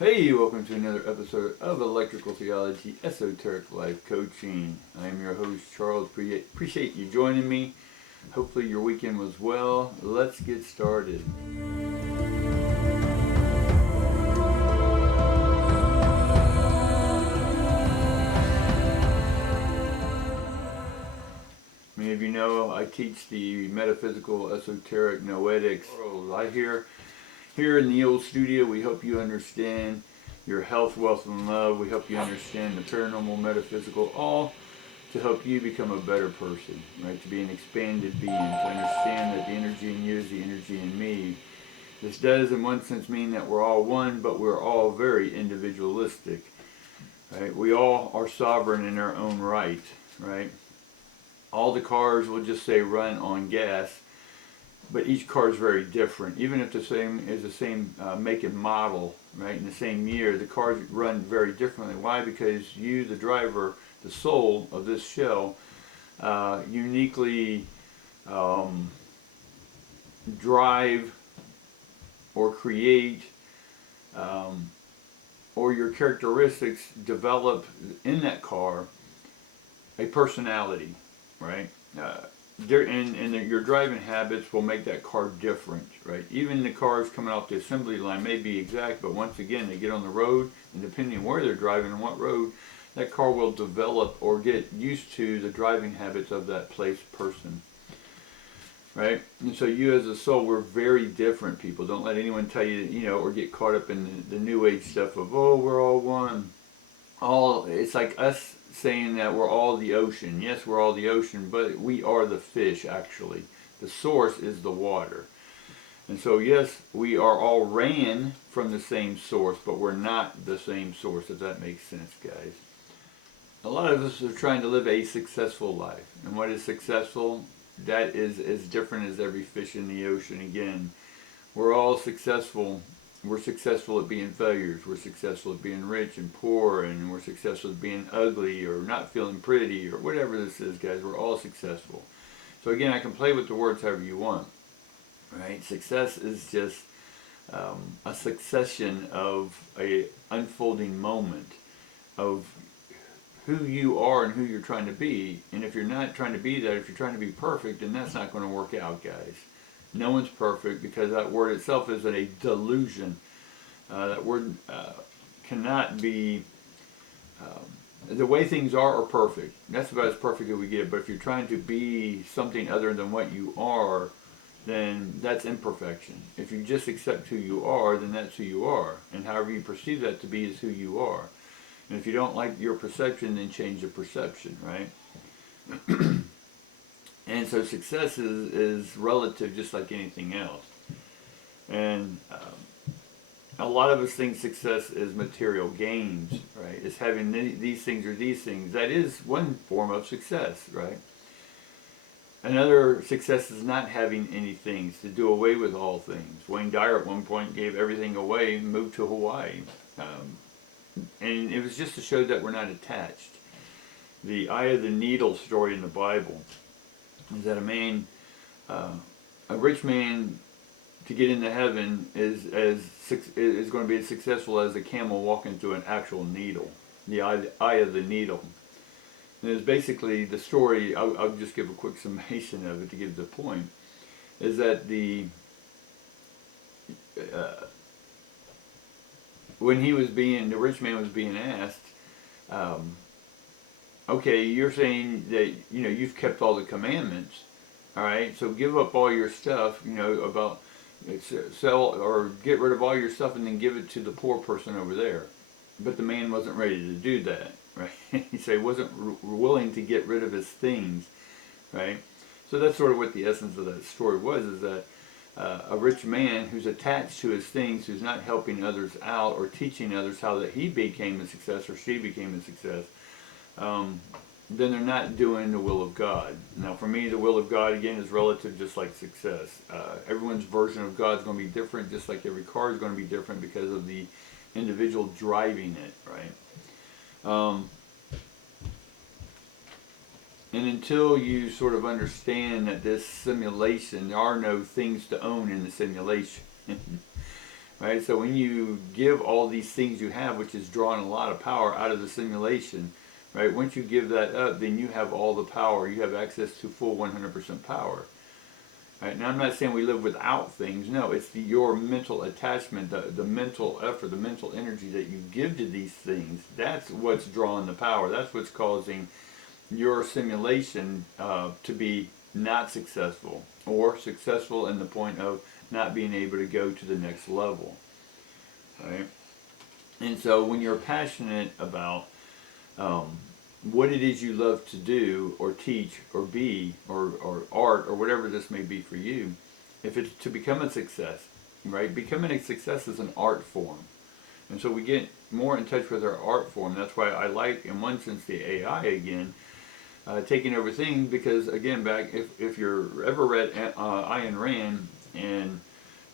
Hey, welcome to another episode of Electrical Theology, Esoteric Life Coaching. I am your host, Charles. Appreciate you joining me. Hopefully your weekend was well. Let's get started. Many of you know I teach the metaphysical, esoteric, noetics world. Here in the old studio, we help you understand your health, wealth, and love. We help you understand the paranormal, metaphysical, all to help you become a better person, right? To be an expanded being, to understand that the energy in you is the energy in me. This does, in one sense, mean that we're all one, but we're all very individualistic, right? We all are sovereign in our own right, right? All the cars will just say run on gas, but each car is very different. Even if the same make and model, right, in the same year, the cars run very differently. Why? Because you, the driver, the soul of this shell, uniquely drive or create, or your characteristics develop in that car a personality, right? And your driving habits will make that car different, right? Even the cars coming off the assembly line may be exact, but once again, they get on the road, and depending on where they're driving and what road, that car will develop or get used to the driving habits of that person, right? And so you as a soul, we're very different people. Don't let anyone tell you, or get caught up in the new age stuff of, oh, we're all one. It's like us saying that we're all the ocean. Yes, we're all the ocean, but we are the fish, actually. The source is the water. And so, yes, we are all ran from the same source, but we're not the same source, if that makes sense, guys. A lot of us are trying to live a successful life. And what is successful? That is as different as every fish in the ocean. Again, we're all successful. We're successful at being failures. We're successful at being rich and poor, and we're successful at being ugly or not feeling pretty or whatever this is, guys. We're all successful. So again, I can play with the words however you want, right? Success is just a succession of a unfolding moment of who you are and who you're trying to be. And if you're not trying to be that, if you're trying to be perfect, then that's not going to work out, guys. No one's perfect because that word itself is a delusion. That word cannot be, the way things are perfect. That's about as perfect as we get. But if you're trying to be something other than what you are, then that's imperfection. If you just accept who you are, then that's who you are. And however you perceive that to be is who you are. And if you don't like your perception, then change the perception, right? And so success is relative, just like anything else. And a lot of us think success is material gains, right? It's having these things or these things. That is one form of success, right? Another success is not having any things, to do away with all things. Wayne Dyer at one point gave everything away and moved to Hawaii. And it was just to show that we're not attached. The eye of the needle story in the Bible is that a rich man, to get into heaven is going to be as successful as a camel walking through an actual needle, the eye of the needle. And it's basically the story. I'll just give a quick summation of it to give the point. Is that when the rich man was being asked, okay, you're saying that, you've kept all the commandments, all right, so give up all your stuff, about sell or get rid of all your stuff and then give it to the poor person over there. But the man wasn't ready to do that, right? He wasn't willing to get rid of his things, right? So that's sort of what the essence of that story was, is that a rich man who's attached to his things, who's not helping others out or teaching others how that he became a success or she became a success, then they're not doing the will of God. Now, for me, the will of God, again, is relative, just like success. Everyone's version of God is going to be different, just like every car is going to be different because of the individual driving it, right? And until you sort of understand that this simulation, there are no things to own in the simulation, right? So when you give all these things you have, which is drawing a lot of power out of the simulation, right? Once you give that up, then you have all the power. You have access to full 100% power. Right? Now, I'm not saying we live without things. No, it's your mental attachment, the mental effort, the mental energy that you give to these things. That's what's drawing the power. That's what's causing your simulation to be not successful, or successful in the point of not being able to go to the next level. Right? And so when you're passionate about what it is you love to do or teach or be or art or whatever this may be for you, if it's to become a success, right? Becoming a success is an art form. And so we get more in touch with our art form. That's why I like, in one sense, the AI again, taking over things, because again, back, if you're ever read Ayn Rand and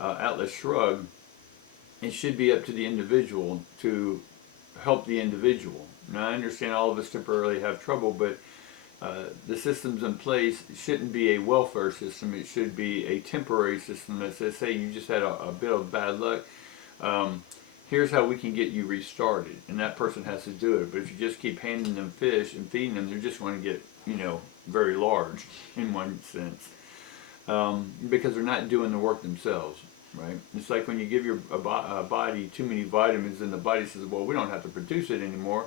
Atlas Shrugged, it should be up to the individual to help the individual. Now, I understand all of us temporarily have trouble, but the systems in place shouldn't be a welfare system. It should be a temporary system that says, hey, you just had a bit of bad luck. Here's how we can get you restarted. And that person has to do it. But if you just keep handing them fish and feeding them, they're just going to get, very large in one sense. Because they're not doing the work themselves. Right? It's like when you give your body too many vitamins, and the body says, well, we don't have to produce it anymore.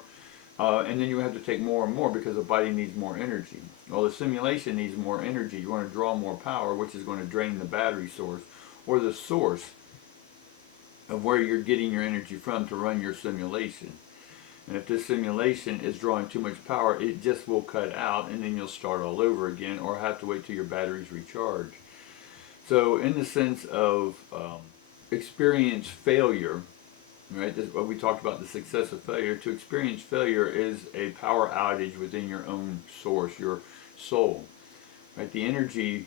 And then you have to take more and more because the body needs more energy. Well, the simulation needs more energy. You want to draw more power, which is going to drain the battery source, or the source of where you're getting your energy from to run your simulation. And if this simulation is drawing too much power, it just will cut out, and then you'll start all over again, or have to wait till your batteries recharge. So in the sense of experience failure, right? That's what we talked about, the success of failure. To experience failure is a power outage within your own source, your soul. Right? The energy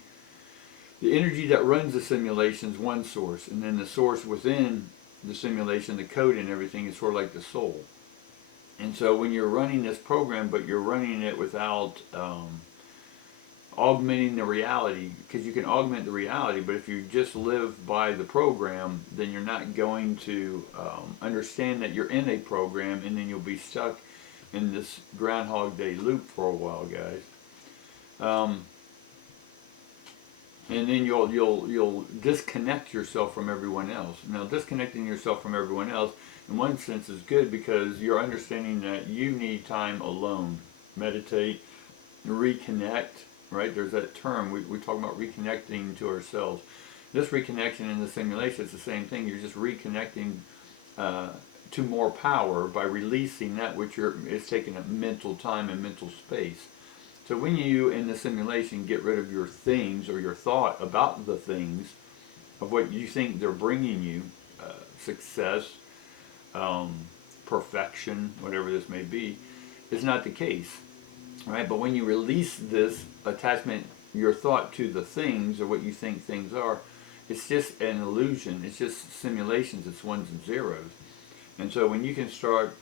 that runs the simulation is one source, and then the source within the simulation, the code and everything, is sort of like the soul. And so when you're running this program, but you're running it without augmenting the reality, because you can augment the reality, but if you just live by the program, then you're not going to understand that you're in a program, and then you'll be stuck in this Groundhog Day loop for a while, guys. And then you'll disconnect yourself from everyone else. Now, disconnecting yourself from everyone else, in one sense, is good, because you're understanding that you need time alone. Meditate, reconnect. Right? There's that term. We talk about reconnecting to ourselves. This reconnection in the simulation is the same thing. You're just reconnecting to more power by releasing that which is taking up mental time and mental space. So when you, in the simulation, get rid of your things, or your thought about the things, of what you think they're bringing you, success, perfection, whatever this may be, is not the case. Right? But when you release this attachment, your thought to the things, or what you think things are, it's just an illusion. It's just simulations. It's ones and zeros. And so when you can start,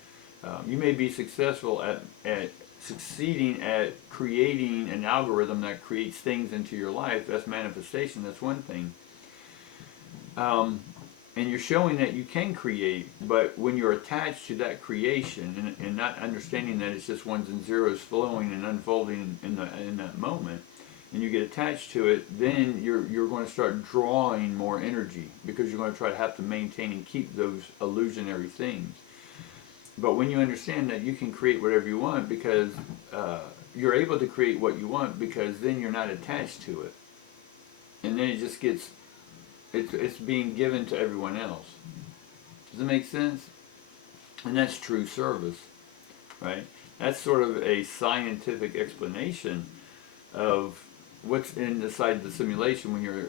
you may be successful at succeeding at creating an algorithm that creates things into your life. That's manifestation. That's one thing. And you're showing that you can create, but when you're attached to that creation, and not understanding that it's just ones and zeros flowing and unfolding in that moment, and you get attached to it, then you're going to start drawing more energy, because you're going to have to maintain and keep those illusionary things. But when you understand that you can create whatever you want, because you're able to create what you want, because then you're not attached to it, and then it just gets. It's being given to everyone else. Does it make sense? And that's true service, right? That's sort of a scientific explanation of what's inside the simulation, when you're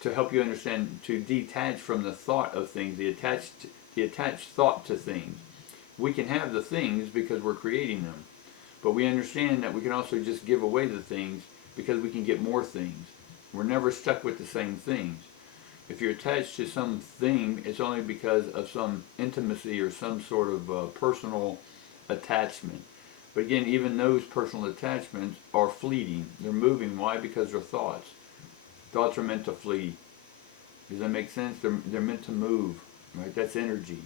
to help you understand, to detach from the thought of things, the attached thought to things. We can have the things because we're creating them, but we understand that we can also just give away the things because we can get more things. We're never stuck with the same things. If you're attached to something, it's only because of some intimacy or some sort of personal attachment. But again, even those personal attachments are fleeting. They're moving. Why? Because they're thoughts. Thoughts are meant to flee. Does that make sense? They're meant to move. right? That's energy.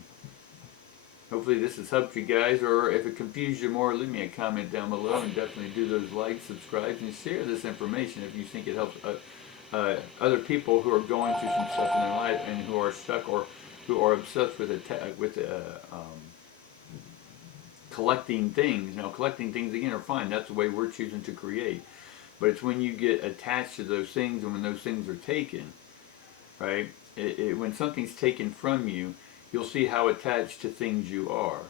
Hopefully this has helped you guys, or if it confused you more, leave me a comment down below, and definitely do those likes, subscribe, and share this information if you think it helps other people who are going through some stuff in their life and who are stuck or who are obsessed with collecting things. Now, collecting things again are fine. That's the way we're choosing to create. But it's when you get attached to those things and when those things are taken, right? When something's taken from you, you'll see how attached to things you are.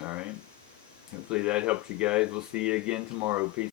All right? Hopefully that helped you guys. We'll see you again tomorrow. Peace.